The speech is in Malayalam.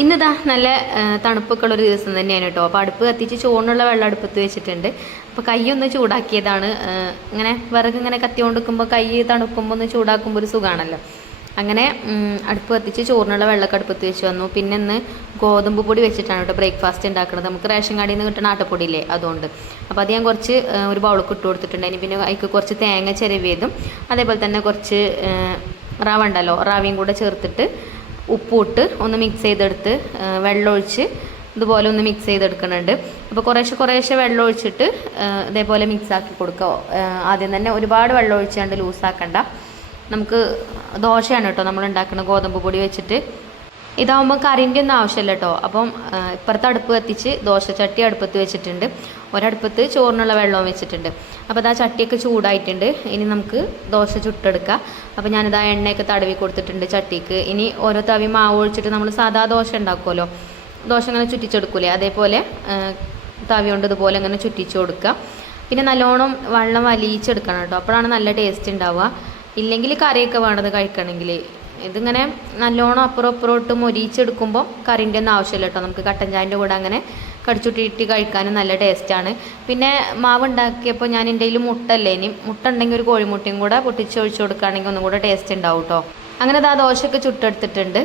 ഇന്നിതാ നല്ല തണുപ്പൊക്കെ ഉള്ളൊരു ദിവസം തന്നെയാണ് കേട്ടോ. അപ്പോൾ അടുപ്പ് കത്തിച്ച് ചോറിനുള്ള വെള്ളം അടുപ്പത്ത് വെച്ചിട്ടുണ്ട്. അപ്പോൾ കൈ ഒന്ന് ചൂടാക്കിയതാണ് ഇങ്ങനെ വിറക് ഇങ്ങനെ കത്തി കൊണ്ടിരിക്കുമ്പോൾ കൈ തണുക്കുമ്പോൾ ഒന്ന് ചൂടാക്കുമ്പോൾ ഒരു സുഖമാണല്ലോ അങ്ങനെ അടുപ്പ് കത്തിച്ച് ചോറിനുള്ള വെള്ളമൊക്കെ അടുപ്പത്ത് വെച്ച് വന്നു. പിന്നെ ഇന്ന് ഗോതമ്പ് പൊടി വെച്ചിട്ടാണ് കേട്ടോ ബ്രേക്ക്ഫാസ്റ്റ് ഉണ്ടാക്കുന്നത്. നമുക്ക് റേഷൻ കടയിൽ നിന്ന് കിട്ടുന്ന ആട്ടപ്പൊടിയില്ലേ അതുകൊണ്ട്. അപ്പോൾ അത് ഞാൻ കുറച്ച് ഒരു ബൗളൊക്കെ ഇട്ട് കൊടുത്തിട്ടുണ്ട്. പിന്നെ അതിക്ക് കുറച്ച് തേങ്ങ ചിരവിയതും അതേപോലെ തന്നെ കുറച്ച് റവ ഉണ്ടല്ലോ റവയും കൂടെ ചേർത്തിട്ട് ഉപ്പുമിട്ട് ഒന്ന് മിക്സ് ചെയ്തെടുത്ത് വെള്ളമൊഴിച്ച് ഇതുപോലെ ഒന്ന് മിക്സ് ചെയ്തെടുക്കുന്നുണ്ട്. അപ്പോൾ കുറേശ്ശെ കുറേശ്ശെ വെള്ളം ഒഴിച്ചിട്ട് ഇതേപോലെ മിക്സ് ആക്കി കൊടുക്കുക. ആദ്യം തന്നെ ഒരുപാട് വെള്ളം ഒഴിച്ചാണ്ട് ലൂസാക്കണ്ട നമുക്ക് ദോശയാണ് കേട്ടോ നമ്മൾ ഉണ്ടാക്കുന്ന ഗോതമ്പ് പൊടി വെച്ചിട്ട്. ഇതാവുമ്പോൾ കറിന്റെ ഒന്നും ആവശ്യമില്ല കേട്ടോ അപ്പം ഇപ്പുറത്തെ അടുപ്പ് കത്തിച്ച് ദോശച്ചട്ടി അടുപ്പത്ത് വെച്ചിട്ടുണ്ട്. ഒരടുപ്പത്ത് ചോറിനുള്ള വെള്ളവും വെച്ചിട്ടുണ്ട്. അപ്പോൾ അതാ ചട്ടിയൊക്കെ ചൂടായിട്ടുണ്ട്. ഇനി നമുക്ക് ദോശ ചുട്ടെടുക്കാം. അപ്പോൾ ആ എണ്ണയൊക്കെ തടവി കൊടുത്തിട്ടുണ്ട് ചട്ടിക്ക്. ഇനി ഓരോ തവി മാവ് ഒഴിച്ചിട്ട് നമ്മൾ സാധാ ദോശ ഉണ്ടാക്കുമല്ലോ. ദോശ ഇങ്ങനെ ചുറ്റിച്ചെടുക്കൂലേ? അതേപോലെ തവി കൊണ്ട് ഇതുപോലെ ഇങ്ങനെ ചുറ്റിച്ച് കൊടുക്കുക പിന്നെ നല്ലോണം വെള്ളം വലിയിച്ചെടുക്കണം കേട്ടോ. അപ്പോഴാണ് നല്ല ടേസ്റ്റ് ഉണ്ടാവുക. ഇല്ലെങ്കിൽ കറിയൊക്കെ വേണ്ടത് കഴിക്കണമെങ്കിൽ ഇതിങ്ങനെ നല്ലോണം അപ്പുറം അപ്പുറം ഇട്ട് മൊരിയിച്ചെടുക്കുമ്പോൾ കറിന്റെ ഒന്നും ആവശ്യമില്ല കേട്ടോ. നമുക്ക് കട്ടൻ ചായന്റെ കൂടെ അങ്ങനെ കടിച്ചുട്ടിട്ട് കഴിക്കാനും നല്ല ടേസ്റ്റാണ്. പിന്നെ മാവ് ഉണ്ടാക്കിയപ്പോൾ ഞാൻ എന്റെ കയ്യിൽ മുട്ടല്ലേ ഇനി മുട്ട ഉണ്ടെങ്കിൽ ഒരു കോഴിമുട്ടയും കൂടെ പൊട്ടിച്ച് ഒഴിച്ച് കൊടുക്കുകയാണെങ്കിൽ ഒന്നും കൂടെ ടേസ്റ്റ് ഉണ്ടാവും കേട്ടോ. അങ്ങനെ ദാ ദോശയൊക്കെ ചുട്ടെടുത്തിട്ടുണ്ട്.